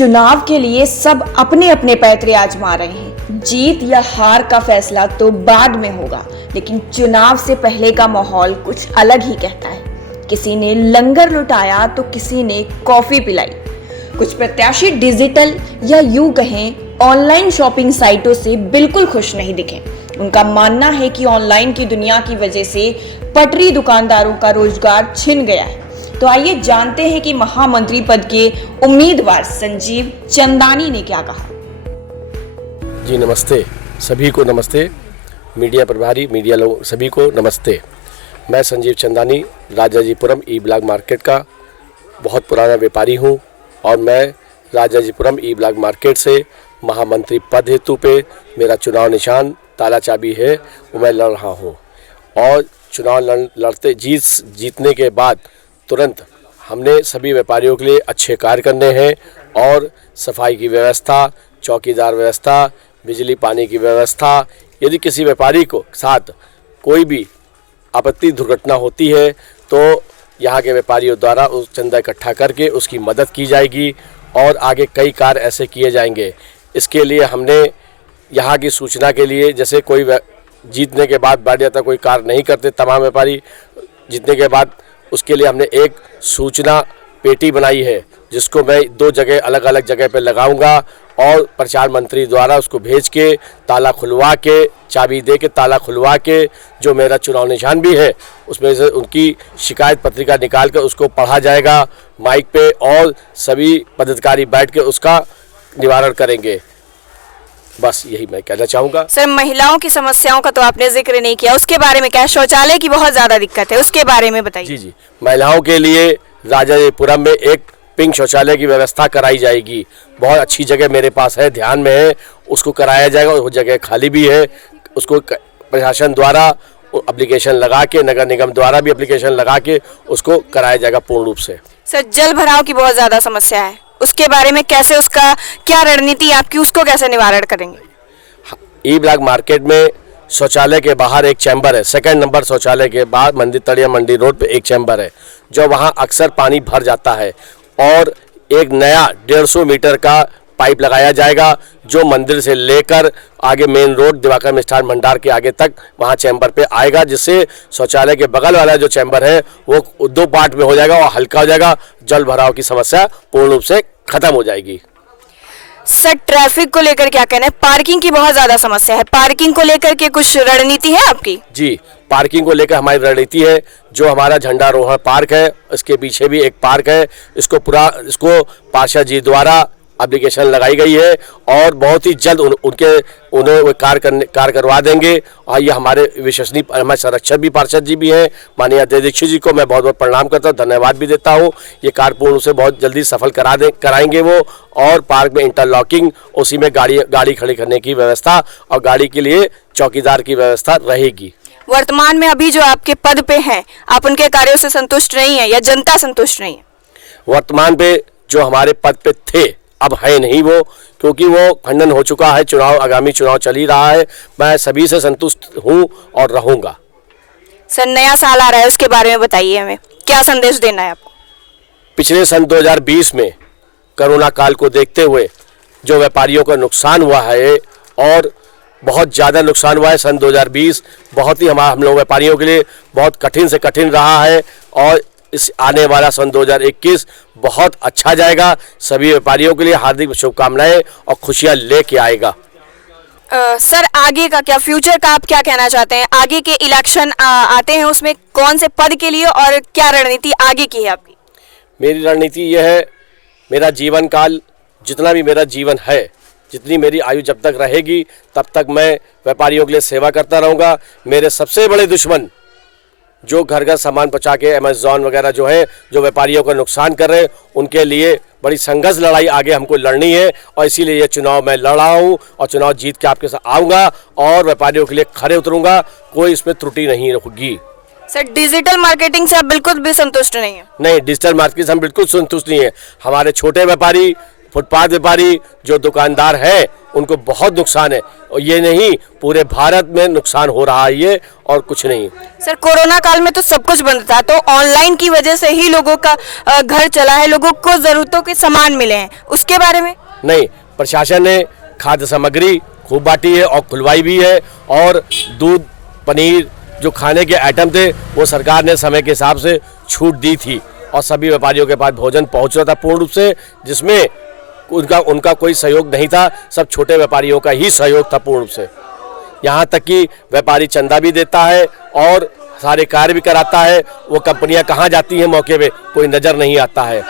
चुनाव के लिए सब अपने अपने पैतरे आजमा रहे हैं। जीत या हार का फैसला तो बाद में होगा, लेकिन चुनाव से पहले का माहौल कुछ अलग ही कहता है। किसी ने लंगर लुटाया तो किसी ने कॉफी पिलाई। कुछ प्रत्याशी डिजिटल या यूं कहें ऑनलाइन शॉपिंग साइटों से बिल्कुल खुश नहीं दिखे। उनका मानना है कि ऑनलाइन की दुनिया की वजह से पटरी दुकानदारों का रोजगार छिन गया है। तो आइए जानते हैं कि महामंत्री पद के उम्मीदवार संजीव चंदानी ने क्या कहा। जी नमस्ते, सभी को नमस्ते। मीडिया प्रभारी, मीडिया लोग सभी को नमस्ते। मैं Sanjeev Chandani Rajajipuram E block market का बहुत पुराना व्यापारी हूं और मैं राजाजीपुरम ई ब्लॉक मार्केट से महामंत्री पद हेतु पे मेरा चुनाव निशान ताला चाबी है, वो मैं लड़ रहा हूं। और चुनाव लड़ते जीतने के बाद तुरंत हमने सभी व्यापारियों के लिए अच्छे कार्य करने हैं और सफाई की व्यवस्था, चौकीदार व्यवस्था, बिजली पानी की व्यवस्था। यदि किसी व्यापारी को साथ कोई भी आपत्ति दुर्घटना होती है तो यहाँ के व्यापारियों द्वारा उस चंदा इकट्ठा करके उसकी मदद की जाएगी और आगे कई कार्य ऐसे किए जाएंगे। इसके लिए हमने यहाँ की सूचना के लिए, जैसे कोई जीतने के बाद बैठ जाता, कोई कार्य नहीं करते तमाम व्यापारी जीतने के बाद, उसके लिए हमने एक सूचना पेटी बनाई है जिसको मैं 2 जगह अलग अलग जगह पे लगाऊंगा और प्रचार मंत्री द्वारा उसको भेज के ताला खुलवा के, चाबी दे के ताला खुलवा के, जो मेरा चुनाव निशान भी है उसमें से उनकी शिकायत पत्रिका निकाल कर उसको पढ़ा जाएगा माइक पे और सभी पदाधिकारी बैठ के उसका निवारण करेंगे। बस यही मैं कहना चाहूँगा। सर, महिलाओं की समस्याओं का तो आपने जिक्र नहीं किया, उसके बारे में क्या? शौचालय की बहुत ज़्यादा दिक्कत है, उसके बारे में बताइए। जी, महिलाओं के लिए राजाजीपुरम में एक पिंक शौचालय की व्यवस्था कराई जाएगी। बहुत अच्छी जगह मेरे पास है, ध्यान में है, उसको कराया जाएगा। वो जगह खाली भी है, उसको प्रशासन द्वारा एप्लीकेशन लगा के, नगर निगम द्वारा भी एप्लीकेशन लगा के उसको कराया जाएगा पूर्ण रूप से। सर, जल भराव की बहुत ज़्यादा समस्या है, उसके बारे में कैसे, उसका क्या रणनीति आपकी, उसको कैसे निवारण करेंगे? ई ब्लॉक मार्केट में शौचालय के बाहर एक चैम्बर है, 2 नंबर शौचालय के बाद मंदिर तड़िया मंडी रोड पे एक चैम्बर है जो वहाँ अक्सर पानी भर जाता है और एक नया 150 मीटर का पाइप लगाया जाएगा जो मंदिर से लेकर आगे मेन रोड दिवाकर मिष्ठान भंडार के आगे तक वहाँ चैम्बर पे आएगा, जिससे शौचालय के बगल वाला जो चैम्बर है वो 2 पार्ट में हो जाएगा और हल्का हो जाएगा। जल भराव की समस्या पूर्ण रूप से खत्म हो जाएगी। सर, ट्रैफिक को लेकर क्या कहना है? पार्किंग की बहुत ज़्यादा समस्या है, पार्किंग को लेकर के कुछ रणनीति है आपकी? जी, पार्किंग को लेकर हमारी रणनीति है। जो हमारा झंडारोहण पार्क है इसके पीछे भी एक पार्क है, इसको पार्षद जी द्वारा एप्लीकेशन लगाई गई है और बहुत ही जल्द उन्हें कार्य करवा देंगे। और ये हमारे विश्वसनीय, हमारे संरक्षक भी पार्षद जी भी हैं, माननीय अध्यक्ष जी को मैं बहुत बहुत प्रणाम करता हूँ, धन्यवाद भी देता हूँ। ये कार्य पूर्ण से बहुत जल्दी सफल कराएंगे वो। और पार्क में इंटरलॉकिंग, उसी में गाड़ी खड़ी करने की व्यवस्था और गाड़ी के लिए चौकीदार की व्यवस्था रहेगी। वर्तमान में अभी जो आपके पद पे हैं, आप उनके कार्यों से संतुष्ट नहीं है या जनता संतुष्ट नहीं है? वर्तमान पे जो हमारे पद पे थे अब है नहीं वो, क्योंकि वो खंडन हो चुका है। आगामी चुनाव चल ही रहा है। मैं सभी से संतुष्ट हूँ और रहूँगा। सर, नया साल आ रहा है, उसके बारे में बताइए, हमें क्या संदेश देना है आपको? पिछले सन 2020 में कोरोना काल को देखते हुए जो व्यापारियों का नुकसान हुआ है और बहुत ज़्यादा नुकसान हुआ है, सन 2020 बहुत ही हम लोग व्यापारियों के लिए बहुत कठिन से कठिन रहा है और इस आने वाला सन 2021 बहुत अच्छा जाएगा। सभी व्यापारियों के लिए हार्दिक शुभकामनाएं और खुशियां लेके आएगा। सर, आगे का क्या, फ्यूचर का आप क्या कहना चाहते हैं? आगे के इलेक्शन आते हैं, उसमें कौन से पद के लिए और क्या रणनीति आगे की है आपकी? मेरी रणनीति यह है, मेरा जीवन काल, जितना भी मेरा जीवन है, जितनी मेरी आयु जब तक रहेगी तब तक मैं व्यापारियों के लिए सेवा करता रहूँगा। मेरे सबसे बड़े दुश्मन जो घर सामान पहुँचा के अमेज़न वगैरह जो है, जो व्यापारियों का नुकसान कर रहे हैं, उनके लिए बड़ी संघर्ष लड़ाई आगे हमको लड़नी है और इसीलिए ये चुनाव मैं लड़ रहा हूँ और चुनाव जीत के आपके साथ आऊँगा और व्यापारियों के लिए खड़े उतरूँगा। कोई इसमें त्रुटि नहीं होगी। सर, डिजिटल मार्केटिंग से आप बिल्कुल भी संतुष्ट नहीं है? नहीं, डिजिटल मार्केटिंग से हम बिल्कुल संतुष्ट नहीं है। हमारे छोटे व्यापारी, फुटपाथ व्यापारी, जो दुकानदार हैं, उनको बहुत नुकसान है। और ये नहीं, पूरे भारत में नुकसान हो रहा है ये, और कुछ नहीं। सर, कोरोना काल में तो सब कुछ बंद था, तो ऑनलाइन की वजह से ही लोगों का घर चला है, लोगों को जरूरतों के सामान मिले हैं, उसके बारे में? नहीं, प्रशासन ने खाद्य सामग्री खूब बांटी है और खुलवाई भी है, और दूध, पनीर, जो खाने के आइटम थे वो सरकार ने समय के हिसाब से छूट दी थी, और सभी व्यापारियों के पास भोजन पहुंच रहा था पूर्ण रूप से, जिसमें उनका कोई सहयोग नहीं था, सब छोटे व्यापारियों का ही सहयोग था पूर्ण रूप से। यहाँ तक कि व्यापारी चंदा भी देता है और सारे कार्य भी कराता है। वो कंपनियां कहाँ जाती हैं मौके पे, कोई नज़र नहीं आता है।